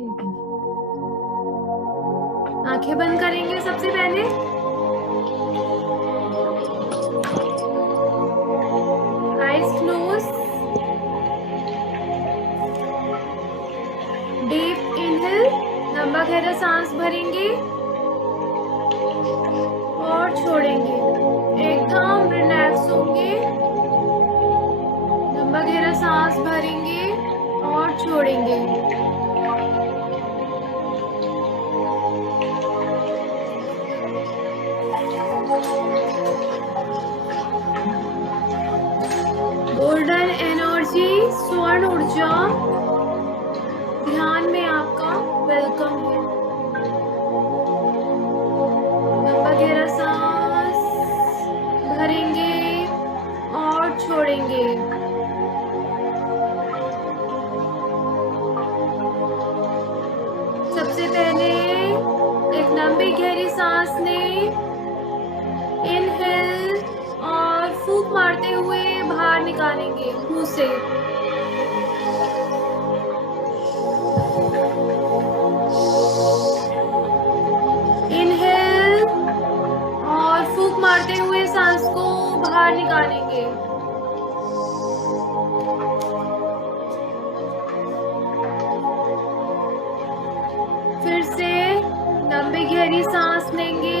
ठीक है, आंखें बंद करेंगे सबसे पहले। Eyes close. डीप इनहेल, लंबा गहरा सांस भरेंगे और छोड़ेंगे। एकदम रिलैक्स होंगे। लंबा गहरा सांस भरेंगे और छोड़ेंगे। गोल्डन एनर्जी, स्वर्ण ऊर्जा, ध्यान में आपका वेलकम है। लंबा गहरा सांस भरेंगे और छोड़ेंगे। सबसे पहले एक लंबी गहरी सांस लें। इनहेल और फूंक मारते हुए बाहर निकालेंगे मुंह से। इनहेल और फूंक मारते हुए सांस को बाहर निकालेंगे। फिर से लंबी गहरी सांस लेंगे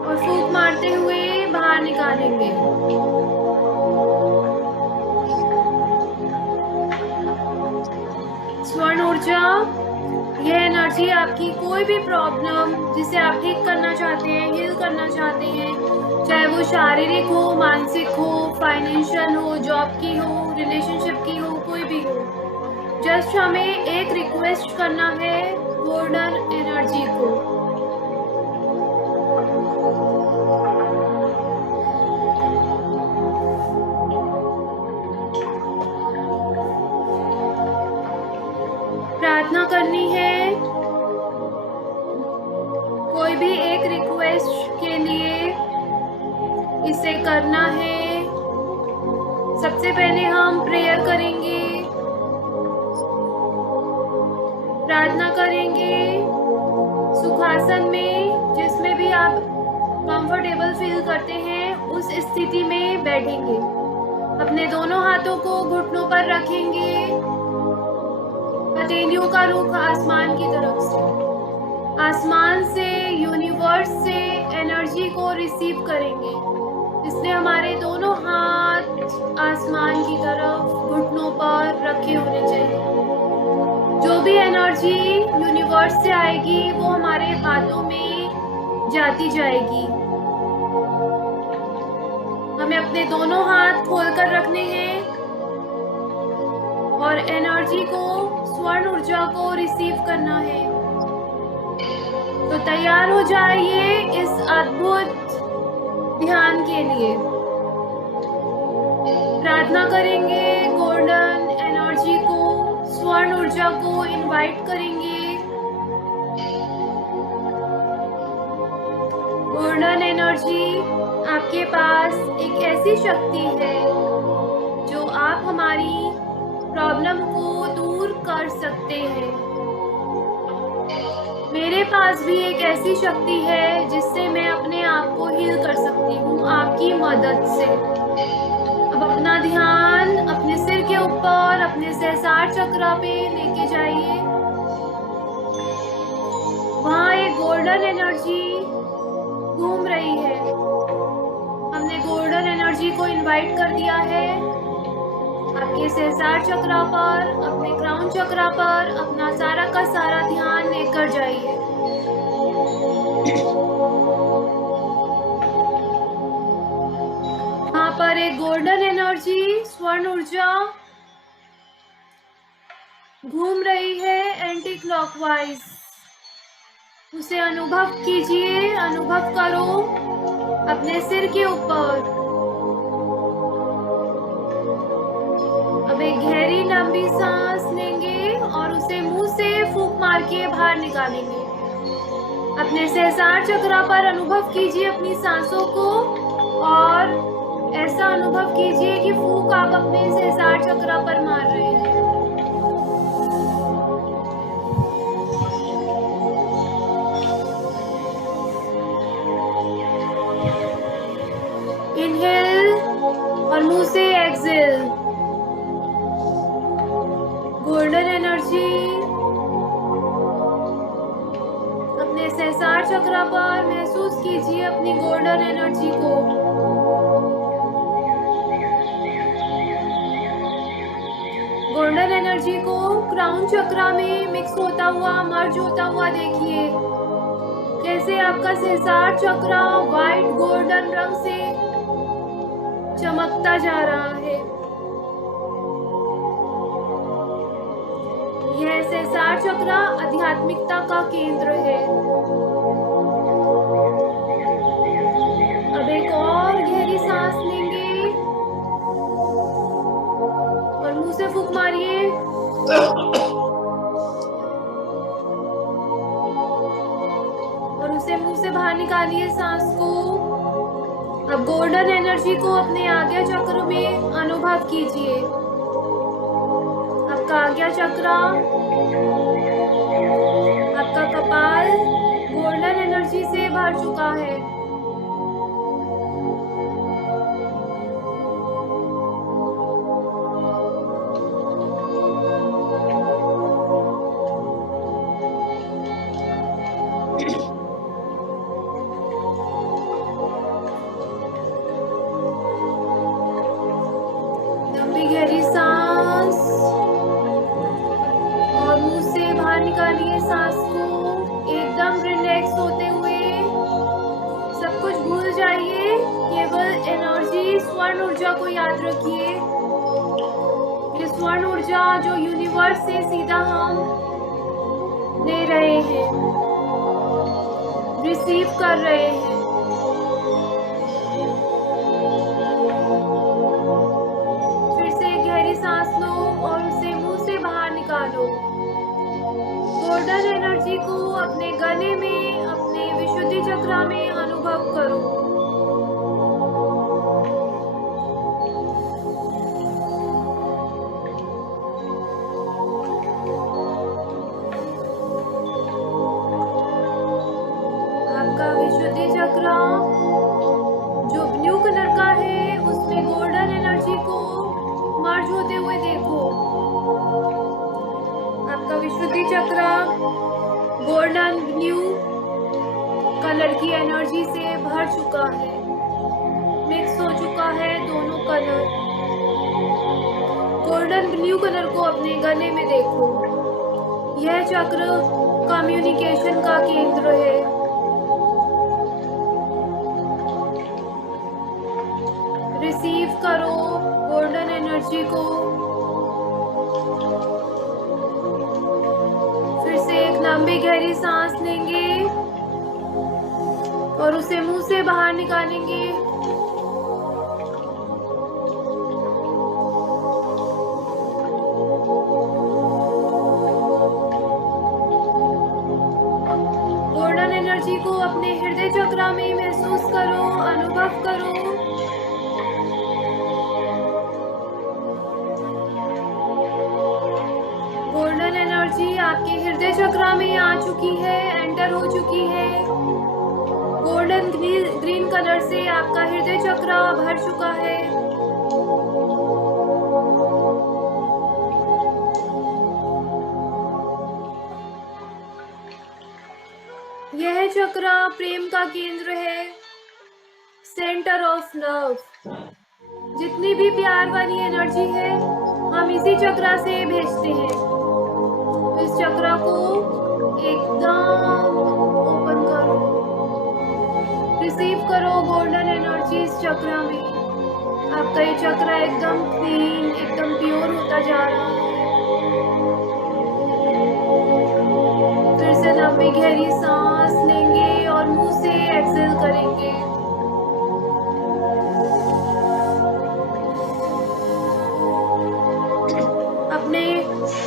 और फूंक मारते हुए बाहर निकालेंगे। स्वर्ण ऊर्जा, यह एनर्जी आपकी कोई भी प्रॉब्लम जिसे आप ठीक करना चाहते हैं, हील करना चाहते हैं, चाहे वो शारीरिक हो, मानसिक हो, फाइनेंशियल हो, जॉब की हो, रिलेशनशिप की हो, कोई भी हो, जस्ट हमें एक रिक्वेस्ट करना है गोल्डन एनर्जी को। प्रार्थना करनी है कोई भी एक रिक्वेस्ट के लिए, इसे करना है। सबसे पहले हम प्रेयर करेंगे, प्रार्थना करेंगे सुखासन में, जिसमें भी आप कंफर्टेबल फील करते हैं उस स्थिति में बैठेंगे। अपने दोनों हाथों को घुटनों पर रखेंगे। हथेलियों का रुख आसमान की तरफ से, आसमान से, यूनिवर्स से एनर्जी को रिसीव करेंगे। इसलिए हमारे दोनों हाथ आसमान की तरफ घुटनों पर रखे होने चाहिए। जो भी एनर्जी यूनिवर्स से आएगी वो हमारे हाथों में जाती जाएगी। हमें अपने दोनों हाथ खोलकर रखने हैं और एनर्जी को, स्वर्ण ऊर्जा को रिसीव करना है। तो तैयार हो जाइए इस अद्भुत ध्यान के लिए। प्रार्थना करेंगे गोल्डन एनर्जी को, स्वर्ण ऊर्जा को इनवाइट करेंगे। गोल्डन एनर्जी, आपके पास एक ऐसी शक्ति है जो आप हमारी प्रॉब्लम को दूर कर सकते हैं। मेरे पास भी एक ऐसी शक्ति है जिससे मैं अपने आप को हील कर सकती हूँ आपकी मदद से। अब अपना ध्यान अपने सिर के ऊपर, अपने सहस्रार चक्र पे लेके जाइए। वहाँ एक गोल्डन एनर्जी घूम रही है। हमने गोल्डन एनर्जी को इनवाइट कर दिया है। आपके सहस्रार चक्र पर, अपने क्राउन चक्र पर अपना सारा का सारा ध्यान लेकर जाइए। यहाँ पर एक गोल्डन एनर्जी, स्वर्ण ऊर्जा घूम रही है एंटी क्लॉकवाइज। उसे अनुभव कीजिए, अनुभव करो अपने सिर के ऊपर। अब एक गहरी लंबी सांस लेंगे और उसे मुंह से फूंक मार के बाहर निकालेंगे। अपने सहस्रार चक्र पर अनुभव कीजिए अपनी सांसों को और ऐसा अनुभव कीजिए कि फूंक आप अपने सहस्रार चक्र पर मार चक्र पर महसूस कीजिए अपनी गोल्डन एनर्जी को। गोल्डन एनर्जी को क्राउन चक्र में मिक्स होता हुआ, मर्ज होता हुआ देखिए। कैसे आपका सहस्रार चक्र व्हाइट गोल्डन रंग से चमकता जा रहा है। यह सहस्रार चक्र आध्यात्मिकता का केंद्र है। अब एक और गहरी सांस लेंगे और मुंह से फूंक मारिए। और उसे मुंह से बाहर निकालिए सांस को। अब गोल्डन एनर्जी को अपने आज्ञा चक्र में अनुभव कीजिए। आपका आज्ञा चक्र, आपका कपाल गोल्डन एनर्जी से भर चुका है। लंबी गहरी सांस और मुंह से बाहर निकालिए सांस को। एकदम रिलैक्स होते हुए सब कुछ भूल जाइए, केवल एनर्जी स्वर्ण ऊर्जा को याद रखिए। ये स्वर्ण ऊर्जा जो यूनिवर्स से सीधा हम ले रहे हैं, रिसीव कर रहे हैं। फिर से गहरी सांस लो और उसे मुंह से बाहर निकालो। गोल्डन एनर्जी को अपने गले में, अपने विशुद्धि चक्र में अनुभव करो। आपका विशुद्धि चक्र जो ब्लू कलर का है, उसमें गोल्डन एनर्जी को मर्ज होते हुए देखो। आपका विशुद्धि चक्र गोल्डन ब्लू कलर की एनर्जी से भर चुका है, मिक्स हो चुका है दोनों कलर। गोल्डन ब्लू कलर को अपने गले में देखो। यह चक्र कम्युनिकेशन का केंद्र है। रिसीव करो गोल्डन एनर्जी को। फिर से एक लंबी गहरी सांस लेंगे और उसे मुंह से बाहर निकालेंगे। गोल्डन एनर्जी को अपने हृदय चक्र में महसूस करो, अनुभव करो। गोल्डन एनर्जी आपके हृदय चक्र में आ चुकी है, एंटर हो चुकी है। गोल्डन ग्रीन कलर से आपका हृदय चक्र भर चुका है। यह चक्र प्रेम का केंद्र है, सेंटर ऑफ लव। जितनी भी प्यार वाली एनर्जी है, हम इसी चक्र से भेजते हैं। इस चक्र को एकदम ओपन करो, रिसीव करो गोल्डन एनर्जी इस चक्र में। आपका ये चक्र एकदम क्लीन, एकदम प्योर होता जा रहा है। फिर से लंबी गहरी सांस लेंगे और मुंह से एक्सेल करेंगे। अपने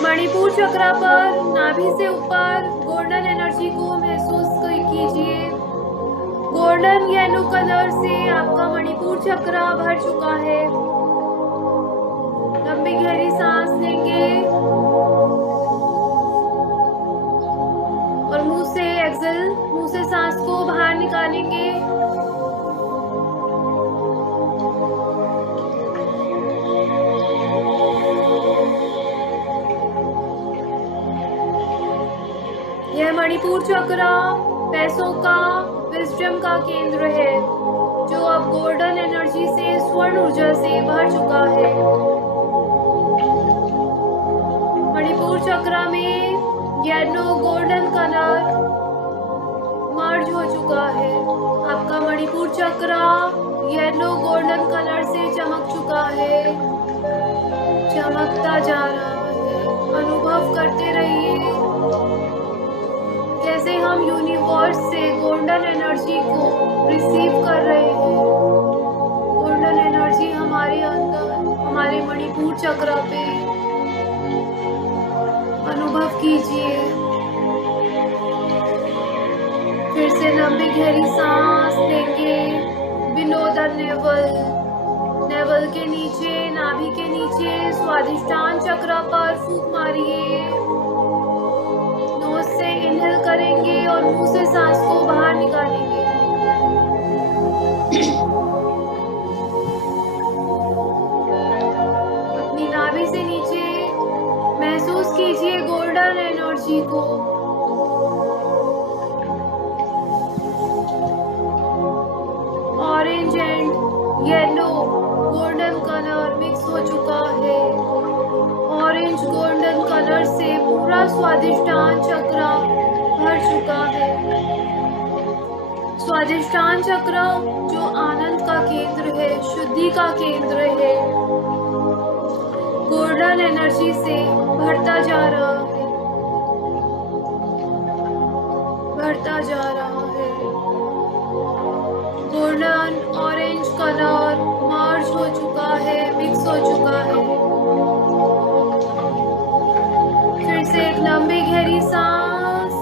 मणिपुर चक्र पर नाभि से ऊपर गोल्डन एनर्जी को महसूस कीजिए। गोल्डन येलो कलर से आपका मणिपुर चक्र भर चुका है। लंबी गहरी सांस लेंगे और मुंह से एक्सेल, मुंह से सांस को बाहर निकालेंगे। यह मणिपुर चक्र पैसों का, विजडम का केंद्र है, जो अब गोल्डन एनर्जी से, स्वर्ण ऊर्जा से भर चुका है। मणिपुर चक्र में येलो गोल्डन कलर मर्ज हो चुका है। आपका मणिपुर चक्र येलो गोल्डन कलर से चमक चुका है, चमकता जा रहा है। अनुभव करते रहिए जैसे हम यूनिवर्स से गोल्डन एनर्जी को रिसीव कर रहे हैं। गोल्डन एनर्जी हमारे अंदर, हमारे मणिपुर चक्र पे अनुभव कीजिए। फिर से लंबी गहरी सांस लेंगे बिलो द नेवल, नेवल के नीचे, नाभि के नीचे स्वादिष्टान चक्र पर फूंक मारिए। नोज से इनहेल करेंगे और मुंह से सांस को बाहर निकालेंगे। अपनी नाभि से नीचे महसूस कीजिए गोल्डन एनर्जी को। Orange and yellow golden colour mix हो चुका है। ऑरेंज गोल्डन कलर से पूरा स्वादिष्टान चक्र भर चुका है। स्वादिष्टान चक्र जो आनंद का केंद्र है, शुद्धि का केंद्र है, गोल्डन एनर्जी से भरता जा रहा है, भरता जा रहा है। गोल्डन ऑरेंज कलर मर्ज हो चुका है, मिक्स हो चुका है। फिर से एक लंबी गहरी सांस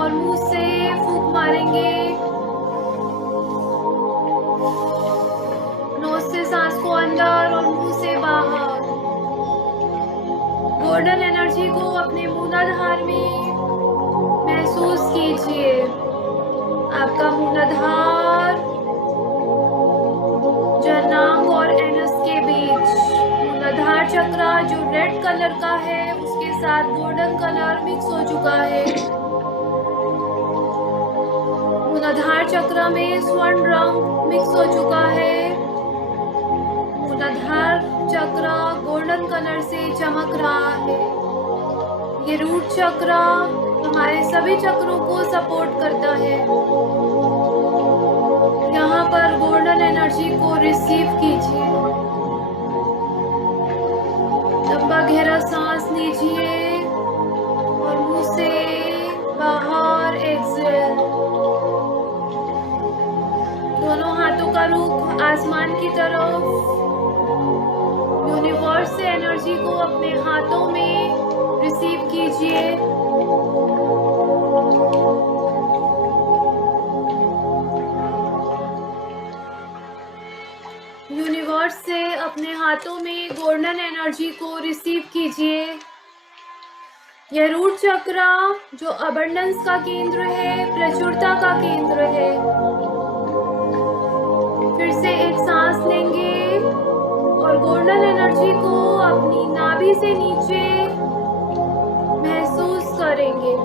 और मुंह से फूंक मारेंगे। नोज से सांस को अंदर और मुंह से बाहर। गोल्डन एनर्जी को अपने मूलाधार में महसूस कीजिए। आपका मूलाधार जनांग और एनस के बीच, मूलाधार चक्र जो रेड कलर का है उसके साथ गोल्डन कलर मिक्स हो चुका है। मूलाधार चक्र में स्वर्ण रंग मिक्स हो चुका है। मूलाधार चक्र गोल्डन कलर से चमक रहा है। ये रूट चक्र हमारे सभी चक्रों को सपोर्ट करता है। यहाँ पर गोल्डन एनर्जी को रिसीव कीजिए। लंबा गहरा सांस लीजिए और मुंह से बाहर एक्सहेल। दोनों हाथों का रुख आसमान की तरफ। यूनिवर्स से एनर्जी को अपने हाथों में रिसीव कीजिए। यूनिवर्स से अपने हाथों में गोल्डन एनर्जी को रिसीव कीजिए। यह रूट चक्र जो अबंडेंस का केंद्र है, प्रचुरता का केंद्र है। फिर से एक सांस लेंगे और गोल्डन एनर्जी को अपनी नाभि से नीचे महसूस करेंगे।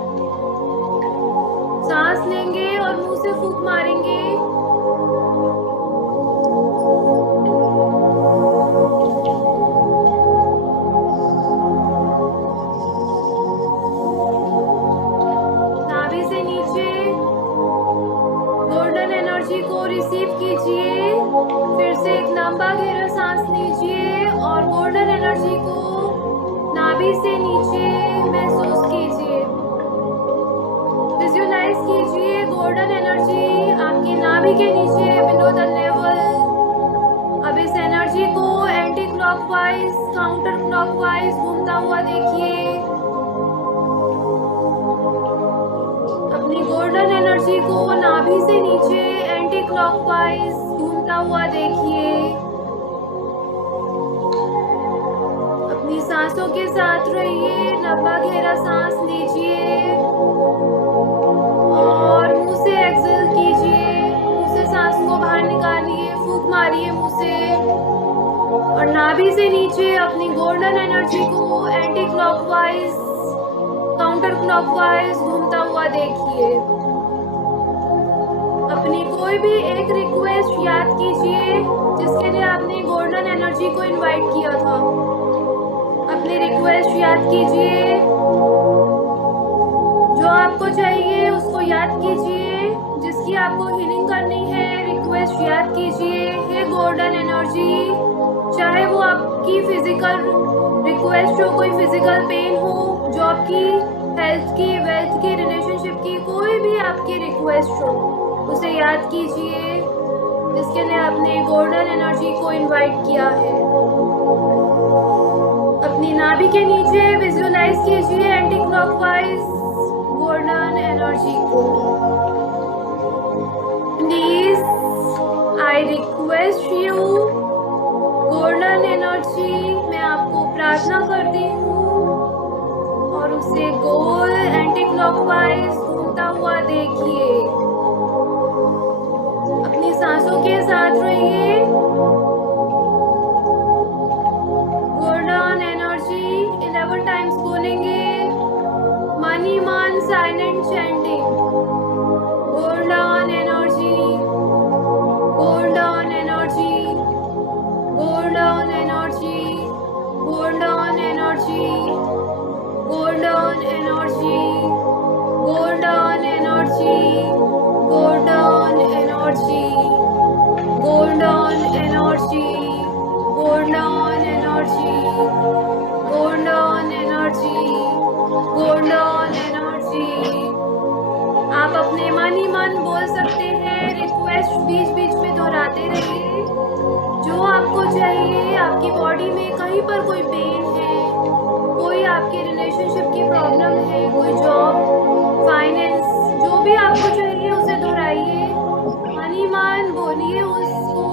सांस लेंगे और मुंह से फूंक मारेंगे। नाभि से नीचे गोल्डन एनर्जी को रिसीव कीजिए। फिर से एक लंबा गहरा सांस लीजिए और गोल्डन एनर्जी को नाभि से नीचे महसूस कीजिए। विजुअलाइज कीजिए गोल्डन एनर्जी आपकी नाभि के नीचे, बिलो द लेवल। अब इस एनर्जी को एंटी क्लॉकवाइज, काउंटर क्लॉकवाइज घूमता हुआ देखिए। अपनी गोल्डन एनर्जी को नाभि से नीचे एंटी क्लॉकवाइज घूमता हुआ देखिए। अपनी सांसों के साथ रहिए। लंबा गहरा सांस लीजिए और मुंह से एक्सहेल कीजिए। मुंह से सांस को बाहर निकालिए, फूंक मारिए मुंह से। और नाभि से नीचे अपनी गोल्डन एनर्जी को एंटी क्लॉकवाइज, काउंटर क्लॉकवाइज घूमता हुआ देखिए। अपनी कोई भी एक रिक्वेस्ट याद कीजिए जिसके लिए आपने गोल्डन एनर्जी को इनवाइट किया था। अपनी रिक्वेस्ट याद कीजिए, जो आपको चाहिए उसको याद कीजिए, जिसकी आपको हीलिंग करनी है रिक्वेस्ट याद कीजिए। हे गोल्डन एनर्जी, चाहे वो आपकी फिजिकल रिक्वेस्ट हो, कोई फिजिकल पेन हो, जॉब की, हेल्थ की, वेल्थ की, रिलेशनशिप की, कोई भी आपकी रिक्वेस्ट हो उसे याद कीजिए जिसके लिए आपने गोल्डन एनर्जी को इनवाइट किया है। अपनी नाभि के नीचे विजुअलाइज कीजिए एंटी क्लॉकवाइज गोल्डन एनर्जी को। Please I request you golden energy, मैं आपको प्रार्थना करती हूँ और उसे गोल एंटी क्लॉकवाइज घूमता हुआ देखिए। अपनी सांसों के साथ रहिए। गोल्डन एनर्जी 11 टाइम्स बोलेंगे। मनी मान silent chanting. Golden energy, golden energy, golden energy, golden energy, golden energy, golden energy, golden energy, golden energy, golden energy, golden energy, golden energy. आप अपने मन ही मन बोल सकते हैं, रिक्वेस्ट बीच बीच में दोहराते रहिए। जो आपको चाहिए, आपकी बॉडी में कहीं पर कोई पेन है, कोई आपके रिलेशनशिप की प्रॉब्लम है, कोई जॉब, फाइनेंस, जो भी आपको चाहिए उसे दोहराइए, मन ही मन बोलिए, उसको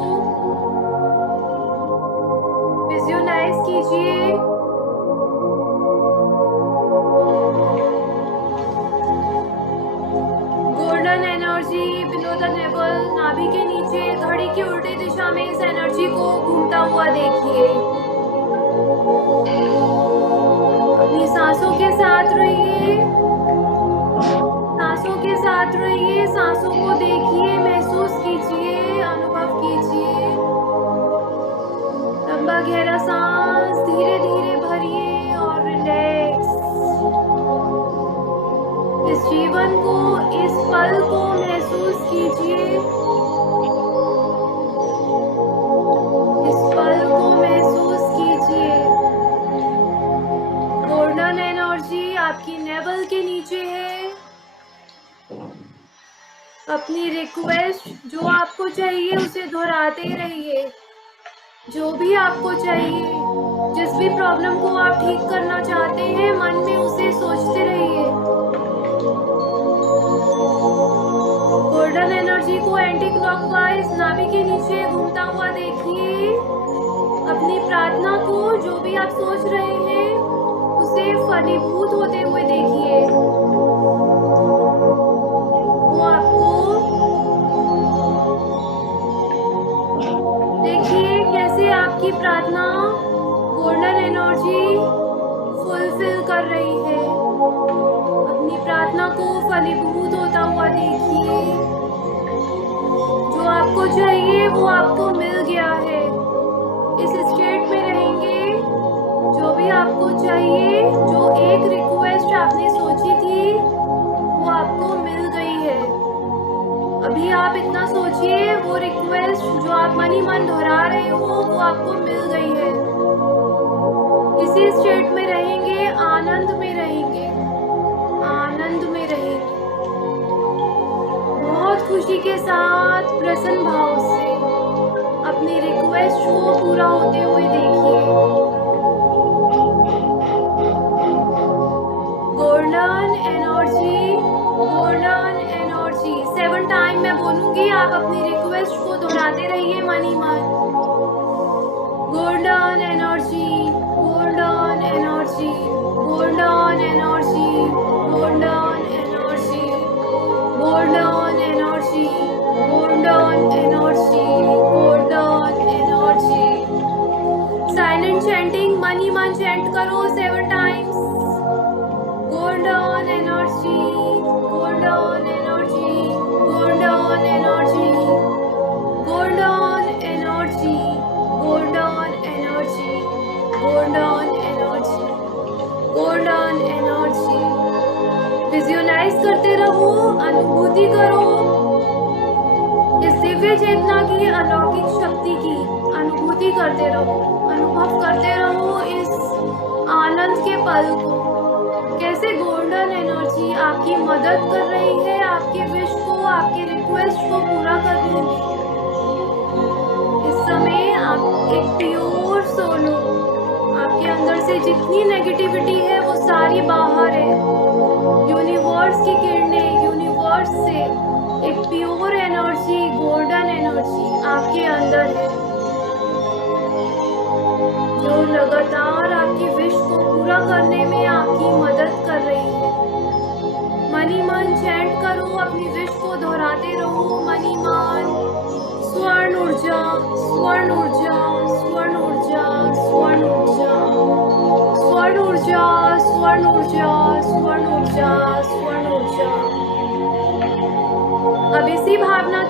विजुअलाइज कीजिए। Golden energy below the naval, नाभि के नीचे घड़ी की उल्टी दिशा में इस एनर्जी को घूमता हुआ देखिए। अपनी सांसों के साथ रहिए, सांसों के साथ रहिए, सांसों को देखिए, महसूस कीजिए, अनुभव कीजिए। लंबा गहरा सांस धीरे धीरे भरिए और रिलैक्स। इस जीवन को, इस पल को महसूस कीजिए, इस पल को महसूस कीजिए। गोल्डन एनर्जी आपकी नेवल के नीचे है। अपनी रिक्वेस्ट, जो आपको चाहिए उसे दोहराते रहिए। जो भी आपको चाहिए, जिस भी प्रॉब्लम को आप ठीक करना चाहते हैं, मन में उसे सोचते रहिए। गोल्डन एनर्जी को एंटी क्लॉकवाइज नाभि के नीचे घूमता हुआ देखिए। अपनी प्रार्थना को, जो भी आप सोच रहे हैं, उसे फलीभूत होते हुए देखिए। वो आपको देखिए कैसे आपकी प्रार्थना गोल्डन एनर्जी फुलफिल कर रही है। अपनी प्रार्थना को फलीभूत होता हुआ देखिए। जो आपको चाहिए वो आपको मिल गया है। इस स्टेट में रहेंगे। जो भी आपको चाहिए, जो एक रिक्वेस्ट आपने सोची थी, वो आपको मिल गई है। अभी आप इतना सोचिए, वो रिक्वेस्ट जो आप मन ही मन दोहरा रहे हो, वो आपको मिल गई है। इसी स्टेट में रहेंगे, आनंद में रहेंगे, आनंद में रहेंगे। बहुत खुशी के साथ, प्रसन्न भाव से अपनी रिक्वेस्ट को पूरा होते हुए देखिए। Golden energy, golden energy. 7 time मैं बोलूंगी, आप अपनी रिक्वेस्ट को दोहराते रहिए मन ही मन। Golden energy, golden energy, golden energy, golden energy, golden energy, golden energy, golden energy. Silent chanting, मन ही मन चैंट करो 7 times. Golden energy, golden energy, golden energy, golden energy, golden energy. Visualise करते रहो, अनुभूति करो इस दिव्य चेतना की अलौकिक शक्ति की अनुभूति करते रहो, अनुभव करते रहो इस आनंद के पल को। कैसे गोल्डन एनर्जी आपकी मदद कर रही है आपके विश को, आपके रिक्वेस्ट को पूरा करने में। इस समय आप एक प्योर सोल हो, आपके अंदर से जितनी नेगेटिविटी है वो सारी बाहर है। यूनिवर्स की किरणें, यूनिवर्स से एक प्योर एनर्जी, गोल्डन एनर्जी आपके अंदर है जो लगातार आपकी विश को पूरा करने में आपकी मदद कर रही है। मनी मन चैंट करो, अपनी विश को दोहराते रहो। मनी मन स्वर्ण ऊर्जा, स्वर्ण ऊर्जा, स्वर्ण ऊर्जा, स्वर्ण ऊर्जा, स्वर्ण ऊर्जा, स्वर्ण ऊर्जा, स्वर्ण ऊर्जा, स्वर्ण ऊर्जा। अब इसी भावना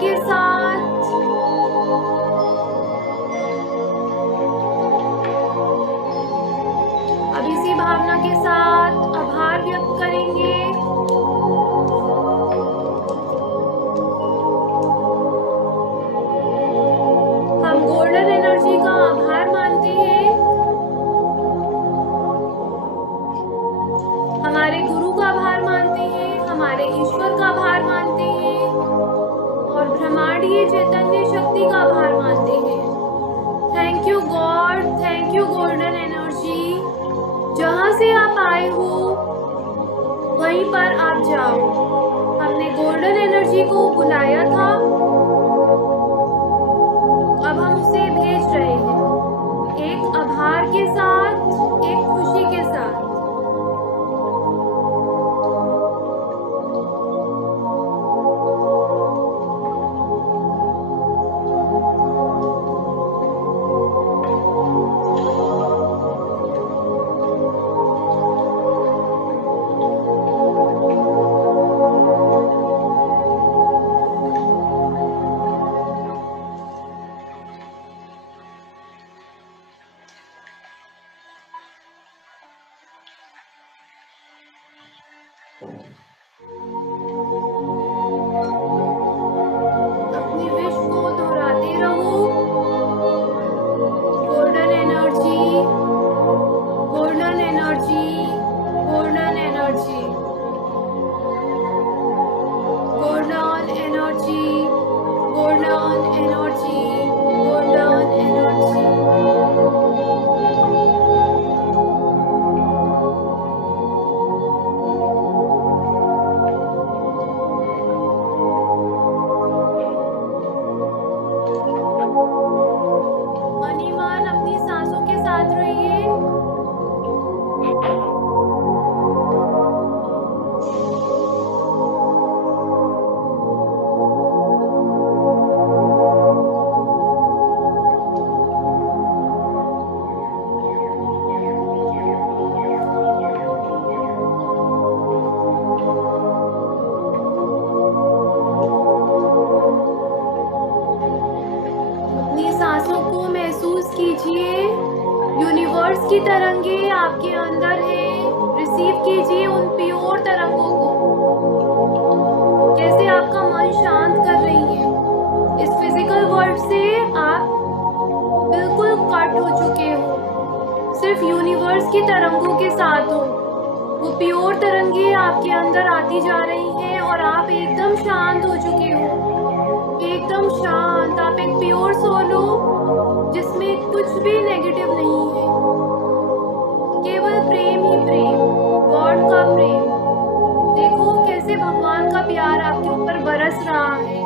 के साथ आभार व्यक्त करेंगे। हम गोल्डन एनर्जी का आभार मानते हैं, हमारे गुरु का आभार मानते हैं, हमारे ईश्वर का आभार मानते हैं और ब्रह्मांडीय चैतन्य शक्ति का आभार मानते हैं। Thank you God, thank you golden energy. जहाँ से आप आए हो वहीं पर आप जाओ। हमने गोल्डन एनर्जी को बुलाया था, अब हम उसे भेज रहे हैं एक आभार के साथ, एक खुशी के साथ। अपनी विश को दोहराते रहो। Golden energy, golden energy, golden energy, golden energy, golden energy, golden energy. Universe की तरंगे आपके अंदर है, रिसीव कीजिए उन प्योर तरंगों को। कैसे आपका मन शांत कर रही है। इस फिजिकल वर्ल्ड से आप बिल्कुल कट हो चुके हो, सिर्फ यूनिवर्स की तरंगों के साथ हो। वो प्योर तरंगे आपके अंदर आती जा रही हैं और आप एकदम शांत हो चुके हो, एकदम शांत। आप एक प्योर सोल हो जिसमें कुछ भी नेगेटिव नहीं है, केवल प्रेम ही प्रेम, गॉड का प्रेम। देखो कैसे भगवान का प्यार आपके ऊपर बरस रहा है।